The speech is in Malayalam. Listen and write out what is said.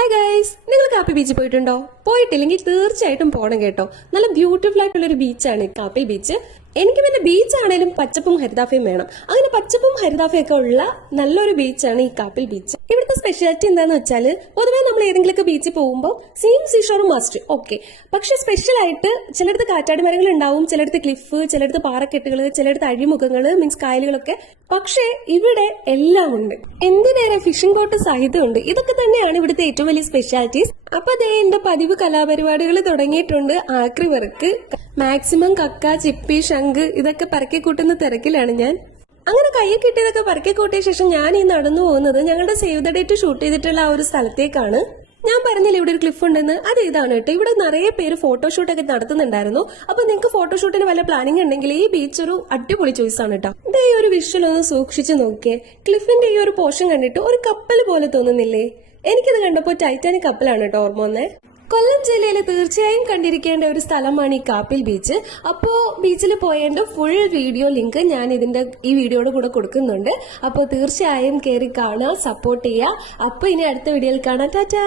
ഹായ് ഗൈസ്, നിങ്ങൾ കാപ്പി ബീച്ചിൽ പോയിട്ടുണ്ടോ? പോയിട്ടില്ലെങ്കിൽ തീർച്ചയായിട്ടും പോകണം കേട്ടോ. നല്ല ബ്യൂട്ടിഫുൾ ആയിട്ടുള്ള ഒരു ബീച്ചാണ് കാപ്പിൽ ബീച്ച്. എനിക്ക് പിന്നെ ബീച്ച് ആണേലും പച്ചപ്പും ഹരിതാഫയും വേണം. അങ്ങനെ പച്ചപ്പും ഹരിതാഫയും ഒക്കെ ഉള്ള നല്ലൊരു ബീച്ചാണ് ഈ കാപ്പിൽ ബീച്ച്. ഇവിടുത്തെ സ്പെഷ്യാലിറ്റി എന്താന്ന് വെച്ചാൽ, പൊതുവേ നമ്മൾ ഏതെങ്കിലുമൊക്കെ ബീച്ചിൽ പോകുമ്പോൾ സീഷോറും മസ്റ്റ് ഓക്കെ. പക്ഷെ സ്പെഷ്യൽ ആയിട്ട് ചിലയിടത്ത് കാറ്റാടി മരങ്ങൾ ഉണ്ടാവും, ചിലയിടത്ത് ക്ലിഫ്, ചിലയിടത്ത് പാറക്കെട്ടുകൾ, ചിലയിടത്ത് അഴിമുഖങ്ങൾ മീൻസ് കായലുകളൊക്കെ. പക്ഷേ ഇവിടെ എല്ലാം ഉണ്ട്. എന്തിനേറെ ഫിഷിംഗ് ബോട്ട് സഹിതമുണ്ട്. ഇതൊക്കെ തന്നെയാണ് ഇവിടുത്തെ ഏറ്റവും വലിയ സ്പെഷ്യാലിറ്റീസ്. അപ്പൊ അതേ എന്റെ പതിവ് കലാപരിപാടികൾ തുടങ്ങിയിട്ടുണ്ട്. ആക്രി വർക്ക്, മാക്സിമം കക്ക, ചിപ്പി, ശംഖ് ഇതൊക്കെ പറക്കി കൂട്ടുന്ന തിരക്കിലാണ് ഞാൻ. അങ്ങനെ കയ്യിൽ കിട്ടിയതൊക്കെ പറക്കി കൂട്ടിയ ശേഷം ഞാൻ ഈ നടന്നു പോകുന്നത് ഞങ്ങളുടെ സേവ് ദ ഡേറ്റ് ഷൂട്ട് ചെയ്തിട്ടുള്ള ആ ഒരു സ്ഥലത്തേക്കാണ്. ഞാൻ പറഞ്ഞില്ല ഇവിടെ ഒരു ക്ലിഫ് ഉണ്ടെന്ന്, അത് ഇതാണ് കേട്ടോ. ഇവിടെ നിറയെ പേര് ഫോട്ടോഷൂട്ടൊക്കെ നടത്തുന്നുണ്ടായിരുന്നു. അപ്പൊ നിങ്ങൾക്ക് ഫോട്ടോഷൂട്ടിന് വല്ല പ്ലാനിങ് ഉണ്ടെങ്കിൽ ഈ ബീച്ച് ഒരു അടിപൊളി ചോയ്സ് ആണ് കേട്ടോ. ഇതേ ഒരു വിഷ്വൽ ഒന്ന് സൂക്ഷിച്ചു നോക്കിയേ. ക്ലിഫിന്റെ ഈ ഒരു പോർഷൻ കണ്ടിട്ട് ഒരു കപ്പൽ പോലെ തോന്നുന്നില്ലേ? എനിക്കിത് കണ്ടപ്പോൾ ടൈറ്റാനിക് കപ്പലാണ് കേട്ടോ ഓർമ്മ വന്നേ. കൊല്ലം ജില്ലയിൽ തീർച്ചയായും കണ്ടിരിക്കേണ്ട ഒരു സ്ഥലമാണ് ഈ കാപ്പിൽ ബീച്ച്. അപ്പോ ബീച്ചിൽ പോയതിന്റെ ഫുൾ വീഡിയോ ലിങ്ക് ഞാൻ ഈ വീഡിയോയുടെ കൂടെ കൊടുക്കുന്നുണ്ട്. അപ്പോൾ തീർച്ചയായും കയറി കാണുക, സപ്പോർട്ട് ചെയ്യുക. അപ്പൊ ഇനി അടുത്ത വീഡിയോയിൽ കാണാം. ടാറ്റാ.